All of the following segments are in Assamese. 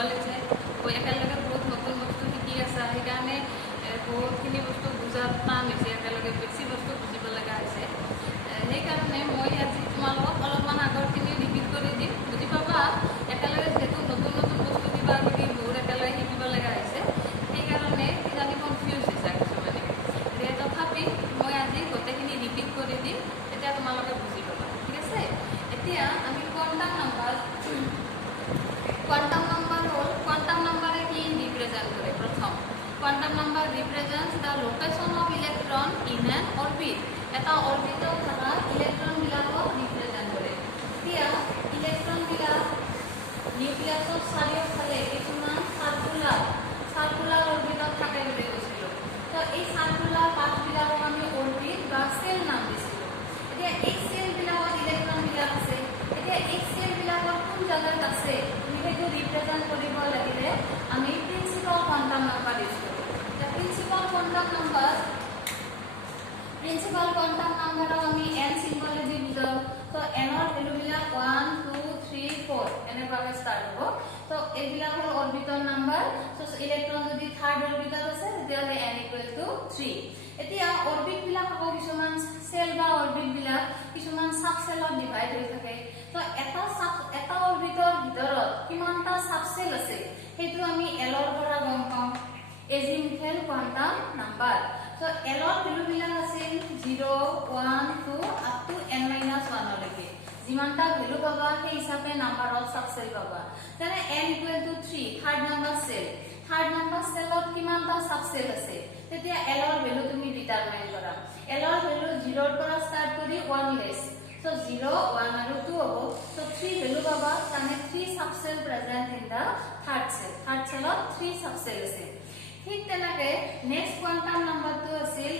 বুজবা লাগিছে একেলগে বহুত নতুন বস্তু শিকি আছে সেইকাৰণে বহুতখিনি বস্তু বুজাত টান হৈছে একেলগে বেছি বস্তু বুজিব লগা হৈছে সেইকাৰণে মই আজি তোমালোকক অলপমান আগৰখিনি ৰিপিট কৰি দিম বুজি পাবা একেলগে যিহেতু নতুন নতুন বস্তু কিবা কিবি বহুত একেলগে শিকিব লগা হৈছে সেইকাৰণে কিজানি কনফিউজ হৈছে কিছুমানে তথাপি মই আজি গোটেইখিনি ৰিপিট কৰি দিম তেতিয়া তোমালোকে বুজি পাবা ঠিক আছে এতিয়া আমি কোৱান্টাম নাম্বাৰ হ'ল কোৱান্টাম নাম্বাৰে কি ৰিপ্ৰেজেণ্ট কৰে প্ৰথম quantum number ৰিপ্ৰেজেণ্টছ the location of electron in an orbit এটা অৰ্বিটত থকা ইলেক্ট্ৰনবিলাকক ৰিপ্ৰেজেণ্ট কৰে এতিয়া ইলেক্ট্ৰনবিলাক নিউক্লিয়াছৰ চাৰিওফালে কিছুমান চাৰ্কুলাৰ অৰ্বিটত থাকে বুলি কৈছিলোঁ তো এই চাৰ্কুলাৰ পাথবিলাকক আমি অৰ্বিট বা চেল নাম দিছিলোঁ এতিয়া এই চেলবিলাকত ইলেক্ট্ৰনবিলাক আছে এতিয়া এই চেলবিলাকৰ কোন জাগাত আছে তুমি সেইটো ৰিপ্ৰেজেণ্ট কৰিব লাগিলে আমি প্ৰিন্সিপাল কোৱান্টাম নাম্বাৰ ইউজ কৰোঁ প্ৰিন্সিপাল কোৱান্টাম নাম্বাৰক আমি n চিম্বলেদি বুজাওঁ তো nৰ ভেলুবিলাক 1 2 3 4 এনেকুৱাকৈ ষ্টাৰ্ট হ'ব তো এইবিলাক হ'ল অৰ্বিটৰ নাম্বাৰ তো ইলেক্ট্ৰন যদি থাৰ্ড অৰ্বিটত আছে তেতিয়াহ'লে n = 3 এতিয়া অৰ্বিটবিলাক হ'ব কিছুমান সেল বা অৰ্বিটবিলাক কিছুমান সাব সেলত ডিভাইড হৈ থাকে তো এটা অৰ্বিটৰ ভিতৰত কিমানটা সাব সেল আছে সেইটো আমি l ৰ পৰা গম পাওঁ এজিমুথেল কোৱান্টাম নাম্বাৰ তো l ৰ ভেলুবিলাক আছিল 0 1 2 আপ টু n - 1 লৈকে যিমানটা ভেলু পাবা সেই হিচাপে নাম্বাৰ অফ সাব সেল পাবা তেনে n = 3 থাৰ্ড নাম্বাৰ সেলত কিমানটা সাব সেল আছে তেতিয়া l ৰ ভেলু তুমি ডিটাৰমাইন কৰা l ৰ ভেলু 0 ৰ পৰা ষ্টাৰ্ট কৰি 1 লেছ so 0 1 আৰু 2 হ'ব so 3 ভেলু পাবা মানে 3 sub cell present in the third সেলত 3 সাব সেল আছে ঠিক তেনেকৈ নেক্সট কোৱান্টাম নাম্বাৰটো আছিল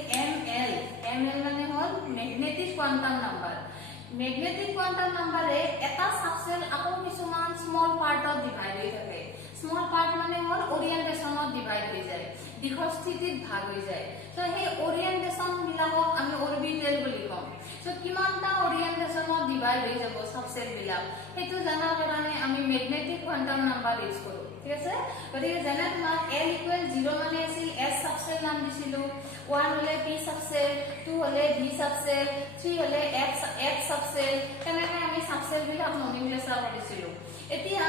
ml মানে হ'ল magnetic quantum number magnetic quantum নাম্বাৰে এটা সাব সেল আকৌ কিছুমান স্মল পাৰ্টত ডিভাইড হৈ থাকে স্মল পাৰ্ট মানে হ'ল ওৰিয়েন্টেশনত ডিভাইড হৈ যায় দিশৰ স্থিতিত ভাগ হৈ যায় তো সেই ওৰিয়েন্টেশন বিলাকক আমি অৰবিটেল বুলি কম তো কিমানটা ওৰিয়েন্টেশনত ডিভাইড হৈ যাব সাব সেল বিলাক সেইটো জানাৰ কাৰণে আমি মেগনেটিক কোৱান্টাম নাম্বাৰ ইউজ কৰো ঠিক আছে গতিকে জানা তোমাৰ l = 0 মানে আছিল s সাব সেল নাম দিছিলো 1 হলে p সাব সেল 2 হলে v সাব সেল 3 হলে x সাব সেল তেনেকৈ আমি সাব সেল বিলাক নমিনক্লেচাৰ কৰিছিলো এতিয়া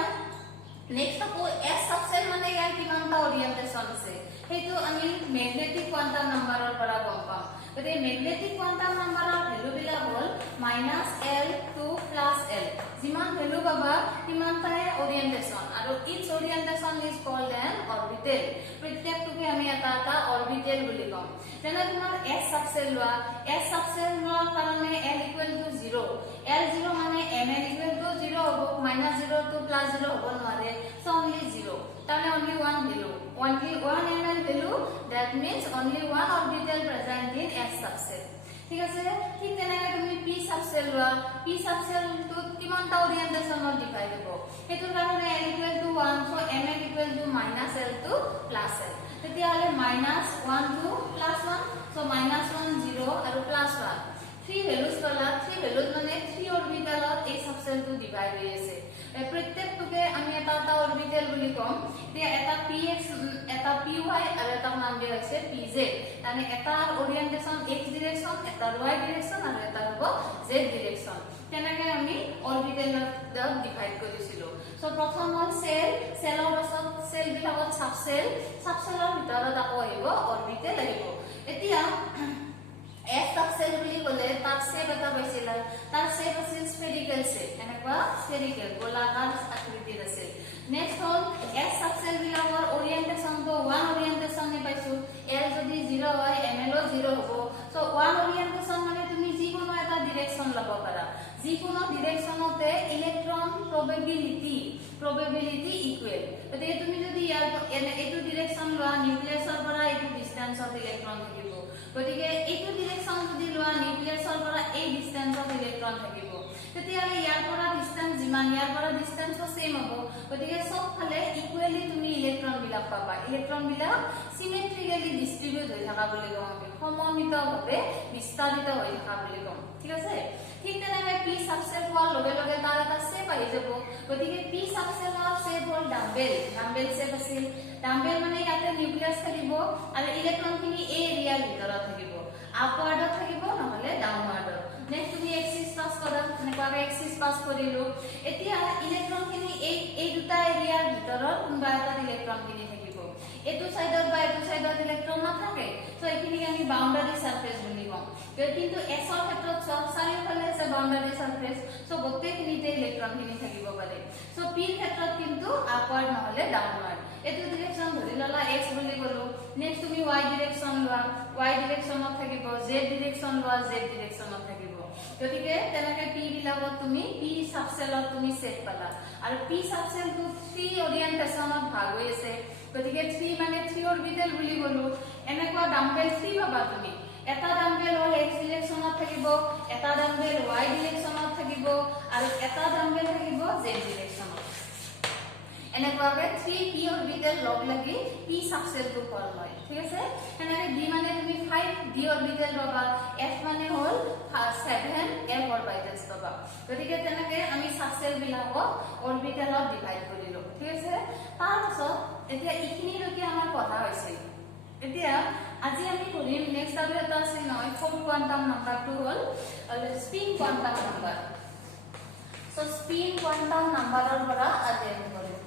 নেক্সট আকৌ s সাব সেল মানে ইয়াৰ কিমানটা ওৰিয়েন্টেশন আছে সেইটো আমি মেগনেটিক কোৱান্টাম নাম্বাৰৰ পৰা গম পাম গতিকে মেগনেটিক কোৱান্টাম নাম্বাৰৰ ভেলুবিলাক হ'ল -l to +l যিমান ভেলু পাবা কিমানটাই ওৰিয়েন্টেশন আৰু each orientation is called an orbital প্ৰত্যেকটোকে আমি এটা অৰবিটেল বুলি কম যেনে তোমাৰ s সাব সেল লোৱাৰ কাৰণে l = 0 l 0 মানে ml = 0 হ'ব -0 to +0 হ'ব নোৱাৰে so only 0 তাহলে only one value only one ml value that means only one orbital present in s sub cell ঠিক আছে ঠিক তেনেকৈ তুমি p sub cell লোৱা p sub cell তো কিমানটা ওৰিয়েন্টেশনত ডিভাইড হ'ব হেতুৰ কাৰণে l = 1 so ml = -l to +l তেতিয়াহলে -1 to +1 so -1 0 আৰু +1 3 ভ্যালুজ পালা 3 ভ্যালুজ মানে 3 অৰবিটালত এই সাব সেলটো ডিভাইড হৈ আছে প্ৰত্যেকটোকে আমি এটা অৰবিটেল বুলি কম এতিয়া এটা px এটা py আৰু এটা নাম দিয়া হৈছে pz মানে এটা ওৰিয়েন্টেশন x ডাইৰেকশন এটা y ডাইৰেকশন আৰু এটা হ'ব z ডাইৰেকশন তেনেকৈ আমি অৰবিটেলত ডিভাইড কৰিছিলো সো প্ৰথম হ'ল সেলৰ পাছত সেল বিলাকত সাব সেলৰ ভিতৰত আকৌ আহিব অৰবিটেল আহিব এতিয়া S সাব সেল বুলি ক'লে তাৰ শেপ এটা পাইছিল তাৰ শেপ আছিল স্ফেৰিক্যাল শেপ এনেকুৱা স্ফেৰিক্যাল গোলাকাৰ আকৃতিৰ আছিল নেক্সট হ'ল S সাব সেল বিলাকৰ ওৰিয়েন্টেশন তো 1 ওৰিয়েন্টেশন নে পাইছো L যদি 0 হয় ML ও 0 হ'ব সো 1 ওৰিয়েন্টেশন মানে তুমি যিকোনো এটা ডাইৰেকশন ল'ব পাৰা যিকোনো ডাইৰেকশনতে ইলেক্ট্ৰন probability ইকুৱেল গতিকে তুমি যদি এইটো ডাইৰেকশন লোৱা নিউক্লিয়াছৰ পৰা এইটো ডিসটেন্সত ইলেক্ট্ৰন থাকিব গতিকে এইটো ডাইৰেকশন যদি লোৱা নিউক্লিয়াছৰ পৰা এই ডিসটেন্সত ইলেক্ট্ৰন থাকিব তেতিয়াহলে ইয়াৰ পৰা ডিসটেন্স যিমান ইয়াৰ পৰা ডিসটেন্সও সেম হ'ব গতিকে সব ফালে ইকুৱেলি তুমি ইলেক্ট্ৰন বিলাক পাবা ইলেক্ট্ৰন বিলাক সিমেট্ৰিক্যালি ডিস্ট্ৰিবিউট হৈ থকা বুলি কম আমি সমমিতভাৱে বিস্তাৰিত হৈ থকা বুলি কম ঠিক আছে ঠিক তেনেকৈ p সাবসেট হোৱাৰ লগে লগে তাৰ এটা শেপ আহি যাব গতিকে p সাবসেটৰ শেপ হ'ল ডাম্বেল সেট আছিল ডাম্বেল মানে ইয়াতে নিউক্লিয়াস থাকিব আৰু ইলেক্ট্ৰন খিনি এই এৰিয়াৰ ভিতৰত থাকিব আপৱাৰ্ডত থাকিব নহলে ডাউনৱাৰ্ডত নেক্সট তুমি এক্সিস পাস কৰা এনেকুৱাকে এক্সিস পাস কৰিলো এতিয়া ইলেক্ট্ৰন খিনি এই দুটা এৰিয়াৰ ভিতৰত কোনবা এটা ইলেক্ট্ৰন খিনি থাকিব এটো সাইডত বা এটো সাইডত ইলেক্ট্ৰন নাথাকে সো এখিনি আমি বাউন্ডাৰি সাৰফেস বুলি কম কিন্তু এছৰ ক্ষেত্ৰত চাৰিওফালে আছে বাউন্ডাৰি সাৰফেস সো গোটেইখিনিতে ইলেক্ট্ৰন খিনি থাকিব পাৰে সো পিৰ ক্ষেত্ৰত কিন্তু আপৱাৰ্ড নহলে ডাউনৱাৰ্ড এটো ডিৰেকশন ধৰি ললা x বুলি গলো নেক্সট তুমি y ডিৰেকশন লোৱা y ডিৰেকশনত থাকিব z ডিৰেকশন লোৱা z ডিৰেকশনত থাকিব গতিকে তেনেকে p বিলাকত তুমি p সাবসেলত তুমি সেট পালা আৰু p সাবসেল টু 3 ওৰিয়েন্টেশনত ভাগ হৈ আছে গতিকে 3 মানে 3 অৰবিটেল বুলি গলো এনেকুৱা ডাম্বেল 3 পাবা তুমি এটা ডাম্বেল হল x ডিৰেকশনত থাকিব এটা ডাম্বেল y ডিৰেকশনত থাকিব আৰু এটা ডাম্বেল থাকিব z ডিৰেকশনত এনেকুৱাকে 3p অৰবিটেল লগ লাগি p সাবসেল টু ফল হয় ঠিক আছে এনেকে d মানে তুমি 5 d অৰবিটেল পাবা f মানে হল 7 f অৰবিটেলস পাবা গতিকে তেনেকে আমি সাবসেল বিলাকক অৰবিটেলত ডিভাইড কৰিলো ঠিক আছে তাৰ পাছত এতিয়া ইখিনি লৈকে আমাৰ পঢ়া হৈছে এতিয়া আজি আমি পঢ়িম নেক্সট আৰু এটা আছে নহয় ফোৰ কোৱান্টাম নাম্বাৰটো হল spin quantum number so spin quantum নাম্বাৰৰ পৰা আজি আমি পঢ়িম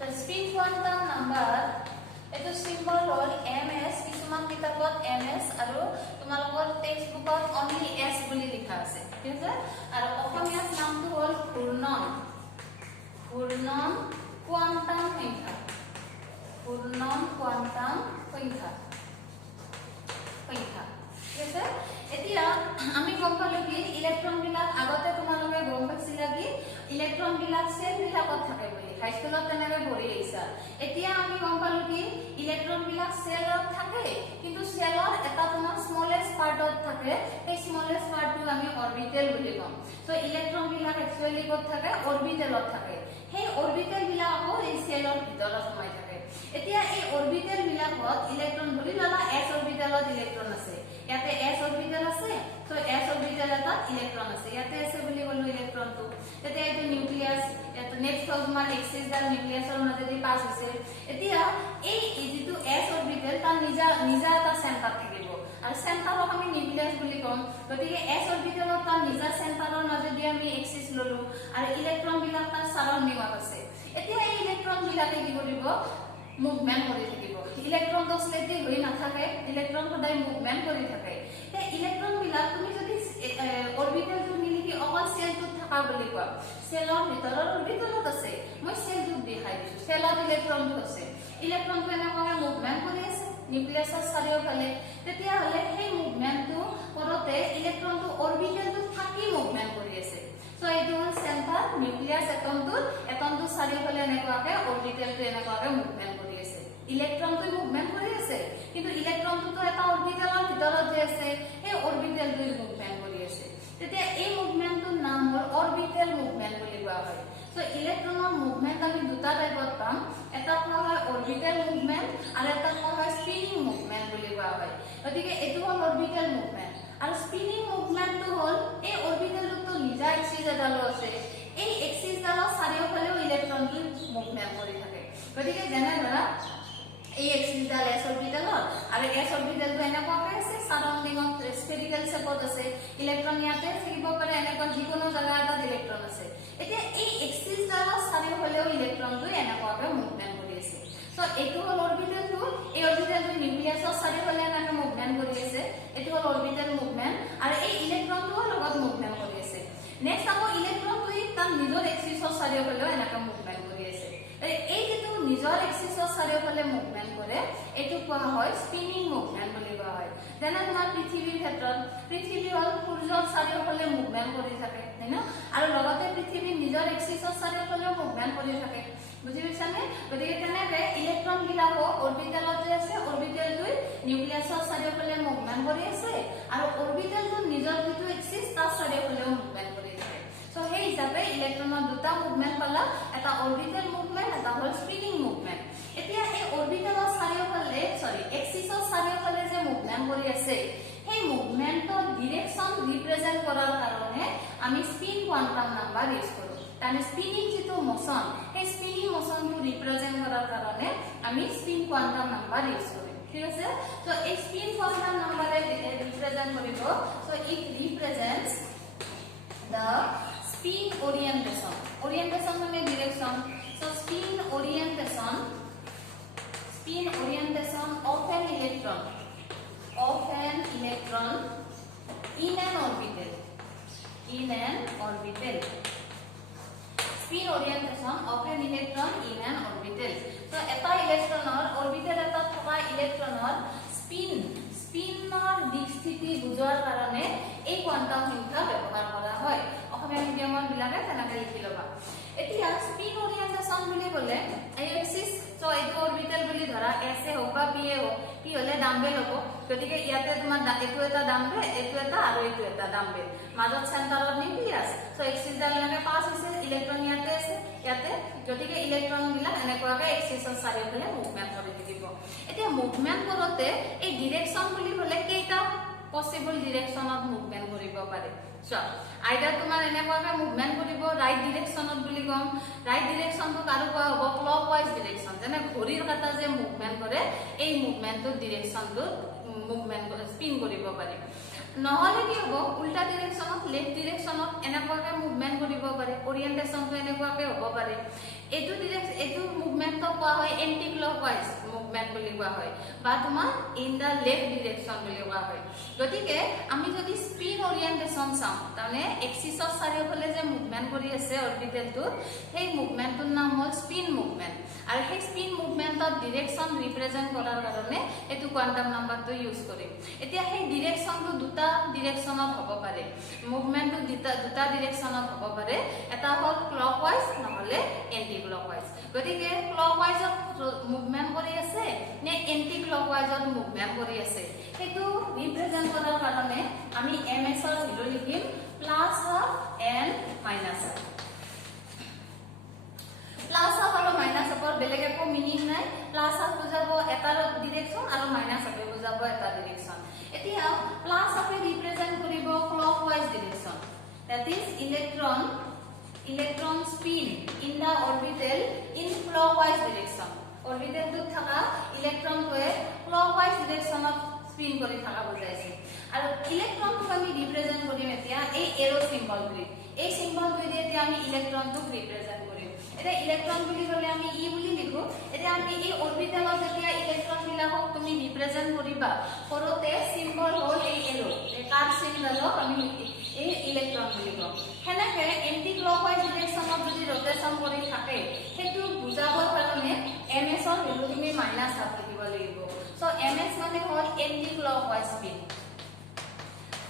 The spin quantum number eto symbol hol ms কিছুমান কিতাপত ms আৰু তোমালোকৰ টেক্সট বুকত only s বুলি লিখা আছে ঠিক আছে আৰু অসমীয়া নামটো হল ঘূৰ্ণন কোৱান্টাম সংখ্যা ঘূৰ্ণন কোৱান্টাম সংখ্যা ঠিক আছে এতিয়া আমি গম পালো কি ইলেক্ট্ৰন বিলাক আগতে তোমালোকে গম পাইছিলা কি ইলেক্ট্ৰন বিলাক সেল বিলাকত থাকে বুলি হাই স্কুলত তেনেকে পঢ়ি আহিছা এতিয়া আমি গম পালো কি ইলেক্ট্ৰন বিলাক সেলত থাকে কিন্তু সেলৰ এটা তোমাৰ স্মলেষ্ট পাৰ্টত থাকে এই স্মলেষ্ট পাৰ্টটো আমি অৰবিটেল বুলি কম সো ইলেক্ট্ৰন বিলাক একচুয়ালি ক'ত থাকে অৰবিটেলত থাকে সেই অৰবিটেল বিলাক আকৌ এই সেলৰ ভিতৰত সোমাই থাকে এতিয়া এই অৰবিটেল বিলাকত ইলেক্ট্ৰন ধৰি ললা s অৰবিটেলত ইলেক্ট্ৰন আছে ইয়াতে s অৰবিটেল আছে তো s অৰবিটেল এটা ইলেক্ট্ৰন আছে ইয়াতে আছে বুলি বলো ইলেক্ট্ৰনটো তেতিয়া এইটো নিউক্লিয়াস এটো নেক্সট হ'ল তোমাৰ এক্সিস ডাল নিউক্লিয়াসৰ মাজেদি পাস হৈছে এতিয়া এই যেটো s অৰবিটেল তাৰ নিজা এটা সেন্টাৰ থাকিব আৰু সেন্টাৰক আমি নিউক্লিয়াস বুলি কম গতিকে s অৰবিটেলত তাৰ নিজা সেন্টাৰৰ মাজেদি আমি এক্সিস ললো আৰু ইলেক্ট্ৰন বিলাক তাৰ সাৰাউণ্ডিংত আছে এতিয়া এই ইলেক্ট্ৰন বিলাকে কি কৰিব মুভমেন্ট কৰি থাকিব ইলেক্ট্ৰন তো স্টেটিক হৈ নাথাকে ইলেক্ট্ৰন সদায় মুভমেন্ট কৰি থাকে এই ইলেক্ট্ৰন বিলাক তুমি যদি অৰবিটেলটো মিলি অকল সেলটোত থাকা বুলি কোৱা সেলৰ ভিতৰৰ অৰবিটেলত আছে মই সেলটোত দেখাই দিছো সেলত ইলেক্ট্ৰনটো আছে ইলেক্ট্ৰনটো এনেকৈ মুভমেন্ট কৰি আছে নিউক্লিয়াছৰ চাৰিওফালে তেতিয়া হলে সেই মুভমেন্টটো কৰোতে ইলেক্ট্ৰনটো অৰবিটেলটোত থাকি মুভমেন্ট কৰি আছে সো এইটো হল সেন্টাৰ নিউক্লিয়াছ এটমটো চাৰিওফালে এনেকুৱাকে অৰবিটেলটো এনেকুৱাকে মুভমেন্ট কৰি আছে ইলেক্ট্ৰনটো মুভমেন্ট কৰি আছে কিন্তু ইলেক্ট্ৰনটো তো এটা অৰবিটেলৰ ভিতৰত যে আছে এই অৰবিটেলটো মুভমেন্ট কৰি আছে তেতিয়া এই মুভমেন্টৰ নাম হল অৰবিটেল মুভমেন্ট বুলি কোৱা হয় সো ইলেক্ট্ৰনৰ মুভমেন্ট আমি দুটা টাইপত পাম এটা কোৱা হয় অৰবিটেল মুভমেন্ট আৰু এটা কোৱা হয় স্পিনিং মুভমেন্ট বুলি কোৱা হয় গতিকে এটো হল অৰবিটেল মুভমেন্ট আৰু স্পিনিং মুভমেন্টটো হল এই অৰবিটেলটো নিজা এক্সিস এডালো আছে এই এক্সিস ডালৰ চাৰিওফালেও ইলেক্ট্ৰনটো মুভমেন্ট কৰি থাকে গতিকে যেনে ধৰা এই এক্সিস ডাল s অৰবিটেলত আৰু s অৰবিটেলটো এনেকুৱাকৈ আছে সাৰাউণ্ডিংত স্ফেৰিকেল শেপত আছে ইলেক্ট্ৰন ইয়াতে থাকিব পাৰে এনেকুৱা যিকোনো জায়গা এটা ইলেক্ট্ৰন আছে এতিয়া এই এক্সিস ডালৰ চাৰিওফালেও ইলেক্ট্ৰনটো এনেকুৱাকৈ মুভমেন্ট কৰি আছে সো এটো হল অৰবিটেলটো এই অৰবিটেলটো নিউক্লিয়াছৰ চাৰিওফালে এনেকৈ মুভমেন্ট কৰি আছে এটো হল অৰবিটেল মুভমেন্ট আৰু এই ইলেক্ট্ৰনটো লগত মুভমেন্ট কৰি আছে নেক্সট আকৌ ইলেক্ট্ৰনটো তাৰ নিজৰ এক্সিসৰ চাৰিওফালেও এনেকৈ মুভমেন্ট কৰি আছে এই যেটো নিজৰ এক্সিসৰ চাৰিওফালে মুভমেন্ট কৰে এটো কোৱা হয় স্পিনিং মুভমেন্ট বুলি কোৱা হয় যেনে তোমাৰ পৃথিৱীৰ ক্ষেত্ৰত পৃথিৱী হল সূৰ্যৰ চাৰিওফালে মুভমেন্ট কৰি থাকে হয় না আৰু লগতে পৃথিৱীৰ নিজৰ এক্সিসৰ চাৰিওফালেও মুভমেন্ট কৰি থাকে বুজি পাইছানে গতিকে তেনেকৈ ইলেক্ট্ৰন বিলাক অৰবিটেলত যে আছে অৰবিটেলটো নিউক্লিয়াছৰ চাৰিওফালে মুভমেন্ট কৰি আছে আৰু অৰবিটেলটো নিজৰ যেটো এক্সিস তাৰ চাৰিওফালেও মুভমেন্ট কৰি থাকে সো সেই হিচাপে ইলেক্ট্ৰনৰ দুটা মুভমেন্ট পালা এটা অৰবিটেল মুভমেন্ট এটা হল স্পিনিং মুভমেন্ট এতিয়া এই অৰবিটেলৰ চাৰিওফালে এক্সিসৰ চাৰিওফালে যে মুভমেন্ট কৰি আছে সেই মুভমেন্টৰ ডিৰেকশন ৰিপ্ৰেজেন্ট কৰাৰ কাৰণে আমি স্পিন কোৱান্টাম নাম্বাৰ ইউজ কৰো তানে স্পিনিং যেটো মোশন সেই স্পিনিং মোশনটো ৰিপ্ৰেজেন্ট আমি স্পিন কোয়ান্টাম নাম্বাৰ ইউজ কৰিম ঠিক আছে সো এই স্পিন কোয়ান্টাম নাম্বাৰে ৰিপ্ৰেজেন্ট কৰিব so it represents the spin orientation মানে direction so spin orientation of an electron in an orbital spin orientation of an electron in an orbital so eta electronor orbital eta থকা electronor spinor দিক স্থিতি বুজোৱাৰ কাৰণে এই কোয়ান্টাম সংখ্যা ব্যৱহাৰ কৰা হয় অসমীয়া মিডিয়ামৰ বিলাকে তেনেকৈ লিখি লবা এতিয়া স্পিন ওৰিয়েন্টেশন বুলি ক'লে এই এক্সিস তো এইটো অৰবিটেল বুলি ধৰা এস এ হোক বা পি এ হোক কি হলে ডাম্বেল হ'ব গতিকে ইয়াতে তোমাৰ এইটো এটা ডাম্বেল এইটো এটা আৰু এইটো এটা ডাম্বেল মাজত সেন্টাৰত নিউক্লিয়াছ তো এক্সিস ডাল লাগে পাস হৈছে ইলেক্ট্ৰন ইয়াতে আছে ইয়াতে গতিকে ইলেক্ট্ৰন বিলাক এনেকুৱাকৈ এক্সিসৰ চাৰিওফালে মুভমেন্ট কৰি থাকিব এতিয়া মুভমেন্ট কৰোতে এই ডিৰেকচন বুলি ক'লে কেইটা পসিবল ডিৰেকচনত মুভমেন্ট কৰিব পাৰে সো আইদাৰ তোমাৰ এনেকুৱাকৈ মুভমেন্ট কৰিব ৰাইট ডিৰেকচনত বুলি কম ৰাইট ডিৰেকচনটো কাৰো কোৱা হ'ব ক্লকৱাইজ ডিৰেকচন যেনে ঘড়ীৰ কাটা যে মুভমেন্ট কৰে এই মুভমেন্টৰ ডিৰেকচনটো মুভমেন্ট স্পিন কৰিব পাৰি নহলে কি হ'ব উল্টা ডিৰেকচনত লেফট ডিৰেকচনত এনেকুৱাকৈ মুভমেন্ট কৰিব পাৰে ওৰিয়েন্টেশনটো এনেকুৱাকৈ হ'ব পাৰে এইটো মুভমেন্টক কোৱা হয় এন্টি ক্লকৱাইজ মুভমেন্ট বুলি কোৱা হয় বা তোমাৰ ইন দা লেফট ডিৰেকচন বুলি কোৱা হয় গতিকে আমি যদি স্পিন ওৰিয়েন্টেশন চাওঁ তাৰমানে এক্সিসৰ চাৰিওফালে যে মুভমেন্ট কৰি আছে অৰবিটেলটো সেই মুভমেন্টৰ নাম হ'ল স্পিন মুভমেন্ট আৰু সেই স্পিন মুভমেন্টৰ ডিৰেকচন ৰিপ্ৰেজেন্ট কৰাৰ কাৰণে এটো কোয়ান্টাম নাম্বাৰটো ইউজ কৰিম এতিয়া সেই ডিৰেকচনটো দুটা ডিৰেকচনত হ'ব পাৰে মুভমেন্টটো দুটা ডিৰেকচনত হ'ব পাৰে এটা হ'ল ক্লকৱাইজ নহলে এন্টি ক্লকৱাইজ গতিকে ক্লকৱাইজত মুভমেন্ট কৰি আছে নে এন্টি ক্লকৱাইজত মুভমেন্ট কৰি আছে হেতু ৰিপ্ৰেজেন্ট কৰাৰ কাৰণে আমি ms ৰ ভ্যালু লিখিম plus half and minus half plus half আৰু মাইনাস হাফৰ বেলেগ একো মিনিং নাই প্লাস হাফ বুজাব এটা ডিৰেকচন আৰু মাইনাস হাফ বুজাব এটা ডিৰেকচন এতিয়া প্লাস হাফে ৰিপ্ৰেজেন্ট কৰিব clockwise direction that is electron spin in the orbital in clockwise direction orbital to thaka electron to clockwise direction of spin kori thaka bujaise aru electron to ami represent korim etia ei arrow symbol kori ei symbol kori etia ami electron to represent korim eta electron buli kole ami e buli likho eta ami ei orbital of etia electron bilakok tumi represent koriba korote symbol hol ei arrow e car symbol ami এই ইলেক্ট্রন বুলি কম হেনেকে এন্টি ক্লকৱাইজ ডিৰেকচনত যদি ৰটেশন কৰি থাকে হেতু বুজাবৰ কাৰণে ms ৰ ভ্যালু তুমি মাইনাস হাফ লিখিব লাগিব সো ms মানে হ'ল এন্টি ক্লকৱাইজ স্পিন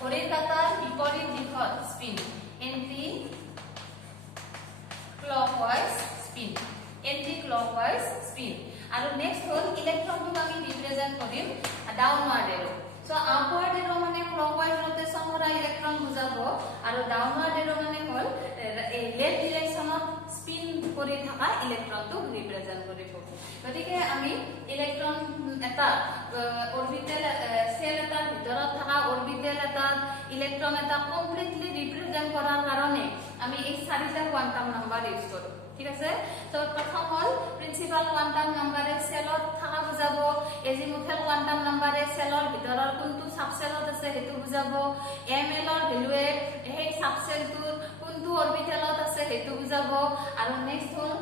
ঘড়ীৰ কাটাৰ বিপৰীত দিশত স্পিন এন্টি ক্লকৱাইজ স্পিন আৰু নেক্সট হ'ল ইলেক্ট্ৰনটো আমি ৰিপ্ৰেজেন্ট কৰিম ডাউনৱাৰ্ড এৰো So upward arrow মানে clockwise rotation কৰা ইলেক্ট্ৰন বুজাব আৰু downward arrow মানে হ'ল left directionত spin কৰি থকা ইলেক্ট্ৰনটো ৰিপ্ৰেজেন্ট কৰিব গতিকে আমি ইলেক্ট্ৰন এটা অৰবিটেল সেল এটাৰ ভিতৰত থকা অৰবিটেল এটা ইলেক্ট্ৰন এটা কমপ্লিটলি ৰিপ্ৰেজেন্ট কৰাৰ কাৰণে আমি এই চাৰিটা কোয়ান্টাম নাম্বাৰ ইউজ কৰো ঠিক আছে তো প্ৰথম হ'ল প্ৰিন্সিপাল কোয়ান্টাম নাম্বাৰে সেলত থাকা বুজাব এজিমুথেল কোয়ান্টাম নাম্বাৰে সেলৰ ভিতৰৰ কোনটো সাবসেলত আছে হেতু বুজাব ml ৰ ভ্যালুৱে সেই সাবসেলটোৰ কোনটো অৰবিটেলত আছে হেতু বুজাব আৰু নেক্সট হ'ল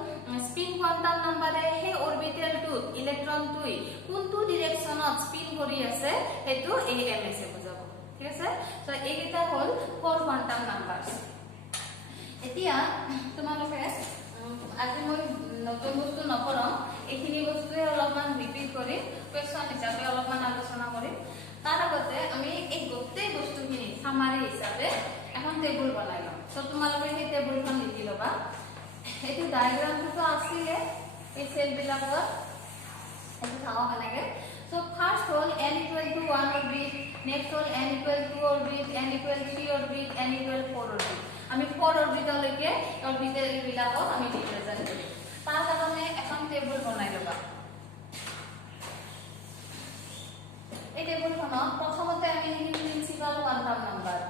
স্পিন কোয়ান্টাম নাম্বাৰে সেই অৰবিটেলটোত ইলেক্ট্ৰনটোই কোনটো ডিৰেকচনত স্পিন কৰি আছে হেতু এই ms এ বুজাব ঠিক আছে তো এইটা হ'ল ফৰ কোয়ান্টাম নাম্বাৰস এতিয়া তোমালোকে আজি মই নতুন বস্তু নপঢ়াম এইখিনি বস্তুৱে অলপমান ৰিপিট কৰি কোৱেশ্চন হিচাপে অলপমান আলোচনা কৰিম তাৰ আগতে আমি এই গোটেই বস্তুখিনি সামাৰি হিচাপে এখন টেবুল বনাই লম সো তোমালোকে সেই টেবুলখন লিখি লবা এইটো ডায়াগ্ৰামটো আছিলে এই সেল বিলাকৰ এইটো চাও কেনেকে সো ফাৰ্স্ট হ'ল n = 1 অৰবিট নেক্সট হ'ল n = 2 orbit n = 3 orbit n = 4 orbit আমি 4 অৰবিটলৈকে অৰবিটেল বিলাকক আমি ৰিপ্ৰেজেন্ট কৰিম তাৰ কাৰণে এখন টেবুল বনাই লবা এই টেবুলখনত প্ৰথমতে আমি লিখিম প্ৰিন্সিপাল কোয়ান্টাম নাম্বাৰ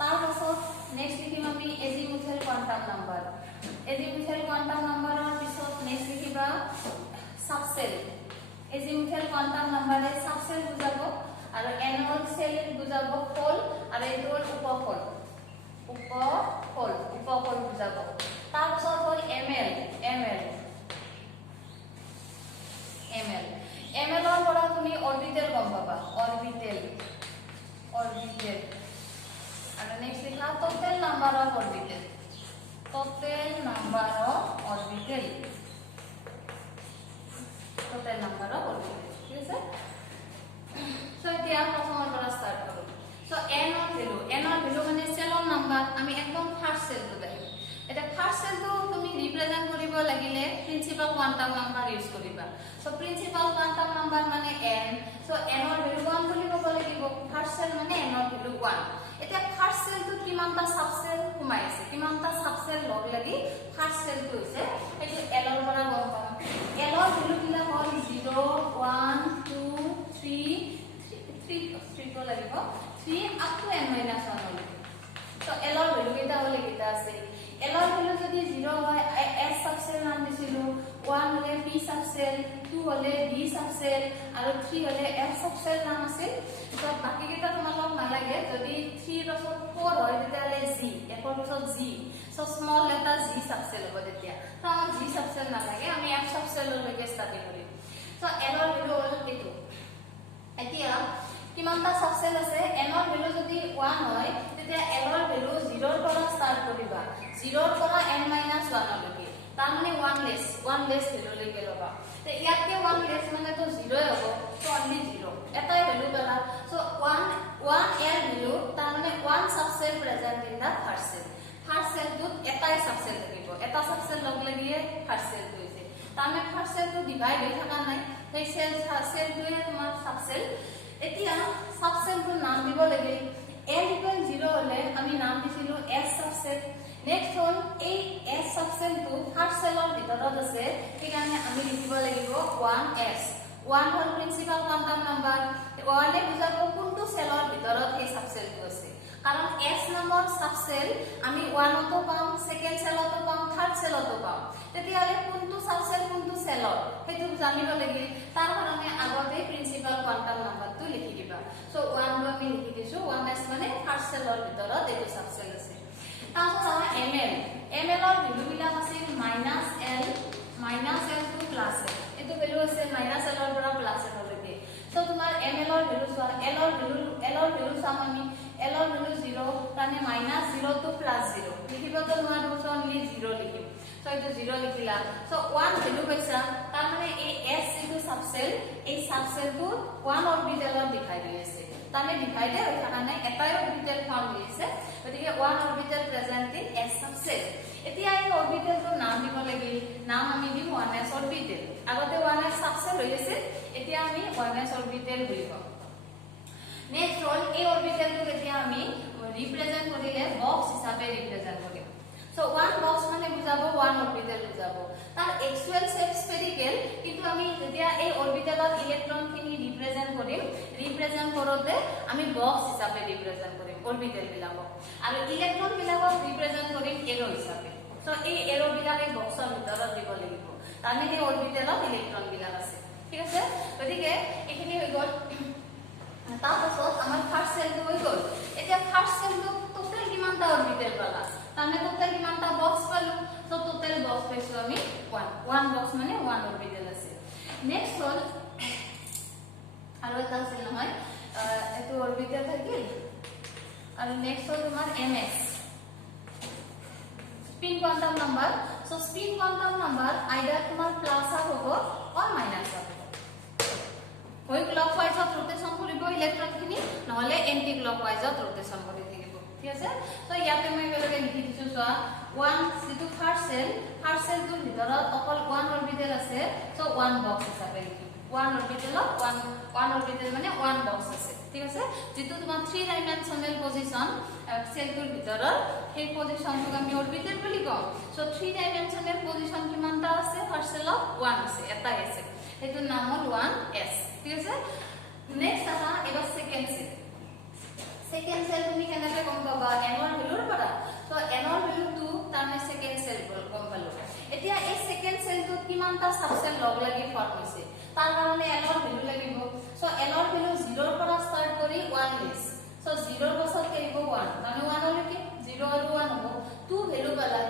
তাৰ পাছত নেক্সট লিখিম আমি এজিমুথেল কোয়ান্টাম নাম্বাৰৰ পিছত নেক্সট লিখিবা সাবসেল এজিমুথিয়াল কোয়ান্টাম নাম্বাৰে সাবসেল বুজাব আৰু এনল সেল বুজাব ফল আৰু এইটো উপফল বুজাব তাৰ পিছত হ'ল এমএল ৰ পৰা তুমি অৰবিটেল গম পাবা অৰবিটেল আৰু নেক্সট লিখা টোটাল নাম্বাৰ অফ অৰবিটেল ঠিক আছে সো এতিয়া প্ৰথমৰ পৰা স্টাৰ্ট কৰো সো n অফ ভ্যালু মানে সেলৰ নাম্বাৰ আমি একদম ফাৰ্স্ট সেলটো দেখিম এটা ফাৰ্স্ট সেলটো তুমি ৰিপ্ৰেজেন্ট কৰিব লাগিলে প্ৰিন্সিপাল কোয়ান্টাম নাম্বাৰ ইউজ কৰিবা সো প্ৰিন্সিপাল কোয়ান্টাম নাম্বাৰ মানে n সো n ৰ ভ্যালু 1 বুলি ক'ব লাগিব ফাৰ্স্ট সেল মানে n ৰ ভ্যালু 1 এটা ফার্স্ট সেলটো কিমানটা সাবসেল সোমাইছে কিমানটা সাবসেল লগ লাগি ফার্স্ট সেলটো হৈছে এইটো l ৰ পৰা গম পাম l ৰ ভ্যালু কিলা হ'ল 0 1 2 3 তো লাগিব 3 up to n - 1 লৈ তো l ৰ ভ্যালু কেটা হলে কেটা আছে l ৰ ভ্যালু যদি 0 হয় s সাবসেল নাম দিছিলো 1 হলে p সাবসেল 2 হলে d সাবসেল আৰু 3 হলে f সাবসেল নাম আছে তো বাকি কেটা তোমালোক নালাগে যদি 3 ৰ পাছত 4 হয় তেতিয়ালে g f ৰ পাছত g so small letter g subshell হ'ব তেতিয়া তো আমাৰ g সাবসেল নালাগে আমি f সাবসেলৰ লৈকে স্টাডি কৰিম সো l ৰ ভ্যালু হ'ল এটো এতিয়া কিমানটা সাবসেল আছে n ৰ ভ্যালু যদি 1 হয় তেতিয়া l ৰ ভ্যালু 0 ৰ পৰা স্টাৰ্ট কৰিবা 0 ৰ পৰা n - 1 লৈকে তাৰ মানে 1 লেস ভ্যালু লৈকে লবা তে ইয়াতে 1 লেস মানে তো 0 হ'ব তো অনলি 0 এটাই ভ্যালু পালা সো 1 এর ভ্যালু তাৰ মানে 1 subshell present in the first সেলটোত এটাই সাবসেল থাকিব এটা সাবসেল লগ লাগিয়ে ফার্স্ট সেলটো হৈছে তাৰ মানে ফাৰ্স্ট সেলটো ডিভাইড হৈ থকা নাই সেই সেলটোৱে তোমাৰ সাবসেল এতিয়া সাবসেলটো নাম দিব লাগিল n = 0 হলে আমি নাম দিছিলো s সাবসেল নেক্সট হল এই s সাবসেলটো ফার্স্ট সেলৰ ভিতৰত আছে সেইকাৰণে আমি লিখিব লাগিব 1s 1 হল প্ৰিন্সিপাল কোয়ান্টাম নাম্বাৰ 1 এ বুজাব কোনটো সেলৰ ভিতৰত এই সাবসেলটো আছে কাৰণ s নম্বৰ সাবসেল আমি 1 তো পাম সেকেন্ড সেলতো পাম থাৰ্ড সেলতো পাম তেতিয়ালে কোনটো সাবসেল কোনটো সেলৰ হেতু জানিব লাগিল তাৰ কাৰণে আগতে প্ৰিন্সিপাল কোয়ান্টাম নাম্বাৰটো লিখি দিবা সো 1 টো আমি লিখি দিছো 1s মানে ফাৰ্স্ট সেলৰ ভিতৰত এই সাবসেল আছে তাৰপিছত ml ৰ ভ্যালু বিলাক আছিল -l to +l এটো ভ্যালু আছে -l ৰ পৰা +l লৈকে সো তোমাৰ ml ৰ ভ্যালু চোৱা l ৰ ভ্যালু চাম আমি l ৰ ভ্যালু 0 মানে -0 to +0 লিখিব তো নোৱাৰো সো অনলি 0 লিখিম সো এটো 0 লিখিলা সো 1 ভ্যালু পাইছা তাৰ মানে এই s ইটো সাবসেল এই সাবসেলটো 1 অৰবিটেলত দেখাই দি আছে তানে ডিভাইডে হৈ থকা নাই এটাই অৰবিটেল ফৰ্ম দিছে গতিকে 1 orbital present in s subshell এতিয়া এই অৰবিটেলটো নাম দিব লাগিল নাম আমি দিম 1s অৰবিটেল আগতে 1s সাবসেল হৈ আছে এতিয়া আমি 1s অৰবিটেল বুলিব নেক্সট হল এই অৰবিটেলটো এতিয়া আমি ৰিপ্ৰেজেন্ট কৰিলে বক্স হিচাপে ৰিপ্ৰেজেন্ট কৰিম সো 1 বক্স মানে বুজাব 1 অৰবিটেল বুজাব তাৰ এক্সুৱেল শেপ স্ফেৰিকেল কিন্তু আমি যেতিয়া এই অৰবিটেলত ইলেক্ট্ৰন খিনি ৰিপ্ৰেজেন্ট কৰোতে আমি বক্স হিচাপে ৰিপ্ৰেজেন্ট কৰিম অৰবিটেল বিলাকক আৰু ইলেক্ট্ৰন বিলাকক ৰিপ্ৰেজেন্ট কৰিম এৰো হিচাপে সো এই এৰো বিলাকে বক্সৰ ভিতৰত দিব লাগিব তাৰমানে এই অৰবিটেলত ইলেক্ট্ৰন বিলাক আছে ঠিক আছে গতিকে এখিনি হৈ গল তাৰপাছত আমাৰ ফাৰ্স্ট সেলটো হৈ গল এতিয়া ফাৰ্স্ট সেলটো টোটাল কিমানটা অৰবিটেল পালা তাৰমানে টোটাল কিমানটা বক্স পালো সো টোটাল বক্স পাইছো আমি 1 বক্স মানে 1 অৰবিটেল আছে নেক্সট হল আৰু এটা আছে নহয় এটো অৰবিটেল থাকিল আৰু নেক্সট হল তোমাৰ ms spin quantum number so spin quantum number either তোমাৰ প্লাস হ'ব অৰ মাইনাস হ'ব হয় ক্লকওয়াইজত ৰোটেশন কৰিব ইলেক্ট্ৰন খিনি নহলে এন্টি ক্লকওয়াইজত ৰোটেশন কৰি থাকিব ঠিক আছে তো ইয়াতে মই বেলেগে লিখি দিছো সোৱা 1 সিটো ফাৰ্স্ট সেলটোৰ ভিতৰত অকল 1 অৰবিটেল আছে সো 1 বক্স হিচাপে লিখি 1 অৰবিটেলত 1 অৰবিটেল মানে 1 বক্স আছে ঠিক আছে যেটো তোমাৰ 3 ডাইমেনশনাল পজিশন সেলটোৰ ভিতৰত সেই পজিশনটো আমি অৰবিটেল বুলি কওঁ সো 3 ডাইমেনশনাল পজিশন কিমানটা আছে ফাৰ্স্ট সেলত 1 আছে এটা আছে এটো নাম হল 1s ঠিক আছে নেক্সট আহা এবাৰ সেকেন্ড সেল তুমি কেনেকৈ গম পাবা n ৰ ভ্যালুৰ পৰা সো n ৰ ভ্যালু 2 তাৰমানে সেকেন্ড সেল গম পালো এতিয়া এই সেকেন্ড সেলটো কিমানটা সাবসেল লগ লাগি ফৰ্ম হৈছে তাৰ কাৰণে n ৰ ভ্যালু লাগিব সো n ৰ ভ্যালু 0 ৰ পৰা স্টাৰ্ট কৰি 1 লেছ সো 0 ৰ পাছত আহিব 1 মানে 1 হলে কি 0 আৰু 1 হ'ব 2 ভ্যালু পালা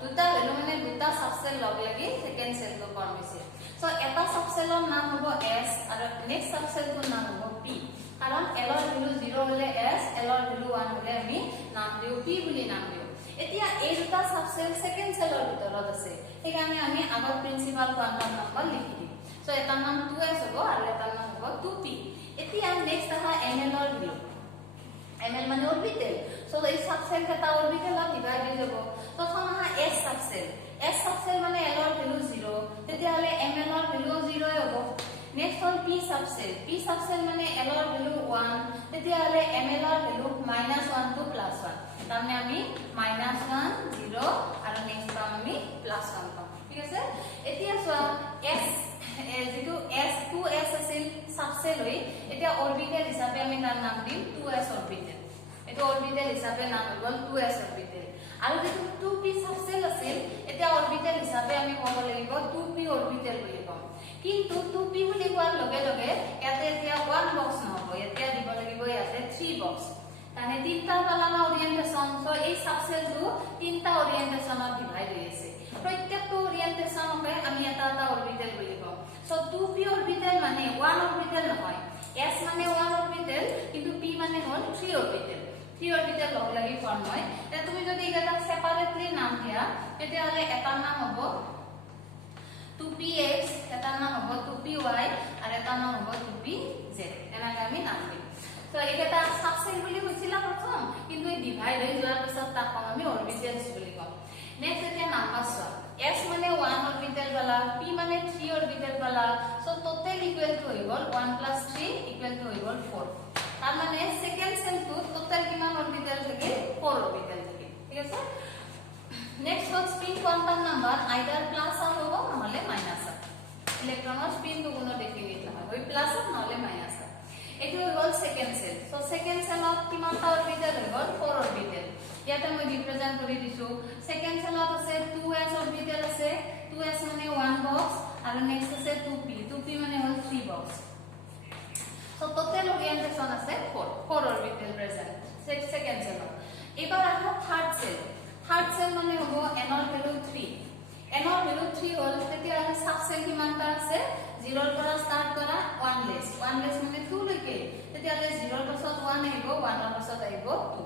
দুটা ভ্যালু মানে দুটা সাবসেল লগ লাগি সেকেন্ড সেলটো ফৰ্ম হৈছে সো এটা সাবসেলৰ নাম হ'ব s আৰু নেক্সট সাবসেলটোৰ নাম হ'ব p কাৰণ l ৰ ভ্যালু 0 হলে s l ৰ ভ্যালু 1 হলে আমি নাম দিও p বুলি নাম দিও এতিয়া এই দুটা সাবসেল সেকেন্ড সেলৰ ভিতৰত আছে সেইকাৰণে আমি আগৰ প্ৰিন্সিপাল কোৱান্টাম নম্বৰ লিখি দিম সো এটাৰ নাম 2s হ'ব আৰু এটাৰ নাম হ'ব 2p এতিয়া নেক্সট আহা ml ৰ ভ্যালু ml মানে অৰবিটেল সো এই সাবসেল এটা অৰবিটেলত ডিভাইড হৈ যাব প্ৰথম আহা s সাবসেল মানে l ৰ ভ্যালু 0 তেতিয়া হলে ml ৰ ভ্যালু 0 হ'ব নেক্সট হল p সাবসেল মানে l ৰ ভ্যালু 1 তেতিয়া হলে ml ৰ ভ্যালু -1 to +1 তাৰমানে আমি -1 0 আৰু নেক্সট পাম আমি +1 পাম ঠিক আছে এতিয়া চোৱা s যেটো s 2s আছিল সাবসেল হৈ এতিয়া অৰবিটেল হিচাপে আমি তাৰ নাম দিম 2s অৰবিটেল এটো অৰবিটেল হিচাপে নাম হ'ল 2s অৰবিটেল আৰু যেটো 2p সাবসেল আছিল এতিয়া অৰবিটেল হিচাপে আমি ক'ব লাগিব 2p অৰবিটেল বুলি ক'ম কিন্তু 2p বুলি কোৱাৰ লগে লগে ইয়াতে এতিয়া 1 বক্স নহব এতিয়া দিব লাগিব ইয়াতে 3 বক্স মানে তিনটা পালানা ওৰিয়েন্টেশন সো এই সাবসেলটো তিনটা ওৰিয়েন্টেশনত ডিভাইড হৈ আছে প্ৰত্যেকটো ওৰিয়েন্টেশনকে আমি এটা অৰবিটেল বুলি কম সো 2p অৰবিটেল মানে 1 অৰবিটেল নহয় s মানে 1 অৰবিটেল কিন্তু p মানে হল 3 অৰবিটেল 3 অৰবিটেল লগ লাগি ফৰ্ম হয় তে তুমি যদি এটা সেপাৰেটলি নাম দিয়া তেতিয়া হলে এটাৰ নাম হ'ব 2px এটাৰ নাম হ'ব 2py আৰু এটাৰ নাম হ'ব 2pz এনেকৈ আমি নাম দিম তো এটা সাবসেল বুলি কৈছিলা প্ৰথম কিন্তু এই ডিভাইড হৈ যোৱাৰ পিছত তাক আমি অৰবিটেলস বুলি কম নেক্সট এতিয়া নাম্বাৰ চোৱা s মানে 1 অৰবিটেল পালা p মানে 3 অৰবিটেল পালা সো টোটাল ইকুৱেল টু হৈ গল 1 + 3 ইকুৱেল টু হৈ গল 4 তাৰ মানে সেকেন্ড সেলটো টোটাল কিমান অৰবিটেল থাকে 4 অৰবিটেল থাকে ঠিক আছে নেক্সট হল spin quantum number either plus আৰ হ'ব নহলে মাইনাস আৰ ইলেক্ট্ৰনৰ স্পিনটো কোনো ডেফিনিট নহয় হয় প্লাস আর নহলে মাইনাস আর এটো হল সেকেন্ড সেল সো সেকেন্ড সেলত কিমানটা অরবিটেল হৈ গল 4 অরবিটেল ইয়াতে মই ৰিপ্ৰেজেন্ট কৰি দিছো সেকেন্ড সেলত আছে 2s অৰবিটেল আছে 2s মানে 1 বক্স আৰু নেক্সট আছে 2p মানে হল 3 বক্স সো টোটাল ওৰিয়েন্টেশন আছে 4 অৰবিটেল প্ৰেজেন্ট সেকেন্ড সেলত এবাৰ আহা থাৰ্ড সেল মানে হ'ব n ৰ ভ্যালু 3 n ৰ ভ্যালু 3 হল তেতিয়া হলে সাবসেল কিমানটা আছে 0 ৰ পৰা স্টাৰ্ট কৰা 1 লেছ মানে 2 লৈকে তেতিয়া হলে 0 ৰ পাছত 1 আহিব 1 ৰ পাছত আহিব 2